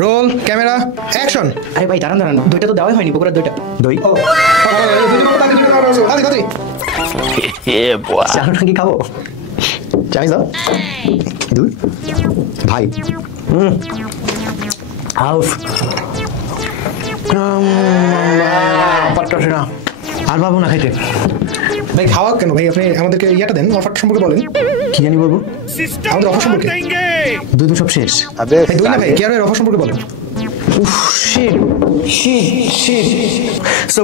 Roll camera action. আরে ভাই দাঁড়ান দাঁড়ান, দুইটা তো দেওয়াই হয়নি, বগুড়ার দুইটা দই চার কি খাবো? চাই দাও দুই ভাই। আউফ পারতাছি না, আর পাবো না খাইতে। ভাই খাওয়া কেন ভাই? আপনি আমাদেরকে ইয়াটা দেন, অফারটা সম্পর্কে বলেন। কি জানি বলবো? আমাদের অফার সম্পর্কে। দুই সব শেষ। ভাই দুই না ভাই, কি আর অফার সম্পর্কে বলেন।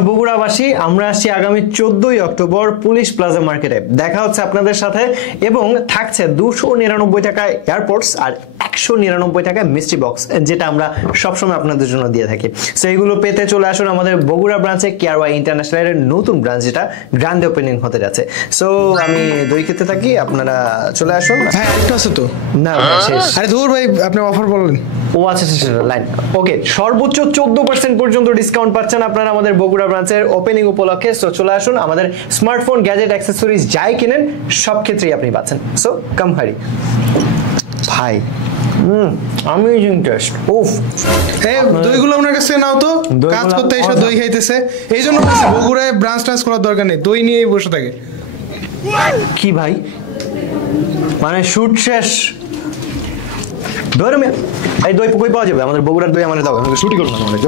বগুড়াবাসী, আমরা আসছি আগামী 14ই অক্টোবর পুলিশ প্লাজা মার্কেটে। দেখা হচ্ছে আপনাদের সাথে এবং থাকছে 299 টাকায় এয়ারপোর্টস আর 199 টাকায় মিস্ট্রি বক্স, যেটা আমরা সবসময় আপনাদের জন্য দিয়ে থাকি। সো এইগুলো পেতে চলে আসুন আমাদের বগুড়া ব্রাঞ্চে, কেআরওয়াই ইন্টারন্যাশনালের নতুন ব্রাঞ্চ যেটা গ্র্যান্ড ওপেনিং হতে যাচ্ছে। সো আমি দই খেতে থাকি, আপনারা চলে আসুন। হ্যাঁ আরেকটা আছে তো। না ভাই শেষ। আরে ধুর ভাই, আপনি অফার বলেন। ও আচ্ছা লাইন ওকে। সর্বোচ্চ 14% পর্যন্ত ডিসকাউন্ট পাচ্ছেন আপনারা আমাদের বগুড়া ব্রাঞ্চের ওপেনিং উপলক্ষে। সো চলে আসুন, আমাদের স্মার্টফোন গ্যাজেট অ্যাক্সেসরিজ যাই কিনেন সব ক্ষেত্রেই আপনি পাচ্ছেন। সো কাম হারি ভাই। Amazing test. উফ এই দইগুলো আপনার কাছে নাও তো, কাজ করতে এসে দই খাইতেছে। এই জন্য বলছি বগুড়ায় ব্রাঞ্চ ট্রান্স করার দরকার নেই, দই নিয়েই বসে থাকে। কি ভাই, মানে শুট শেষ ধরে এই দই কই পাওয়া যাবে? আমাদের বগুড়ার দই আমাদের দাও, শুটই করুন আমাদের।